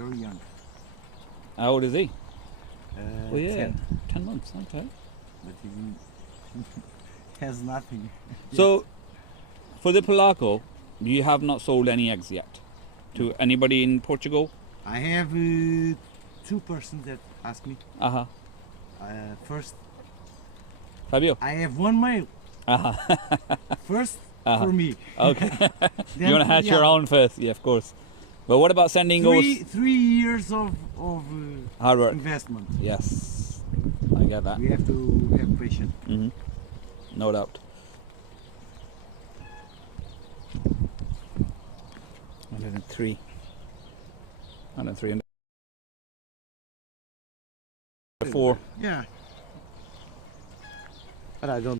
very young. How old is he? Oh yeah, 10. 10 months. Okay. But he has nothing. So, for the Polaco, you have not sold any eggs yet to anybody in Portugal? I have 2 persons that ask me. Uh-huh. First, Fabio? I have 1 male. Uh-huh. First Uh-huh. for me. Okay. Then You want to hatch your own first? Yeah, of course. But what about sending those? 3 years of Hard work. investment. Yes. I get that. We have to have patience. Mm-hmm. No doubt. 103. 103 and 4. Yeah. But I don't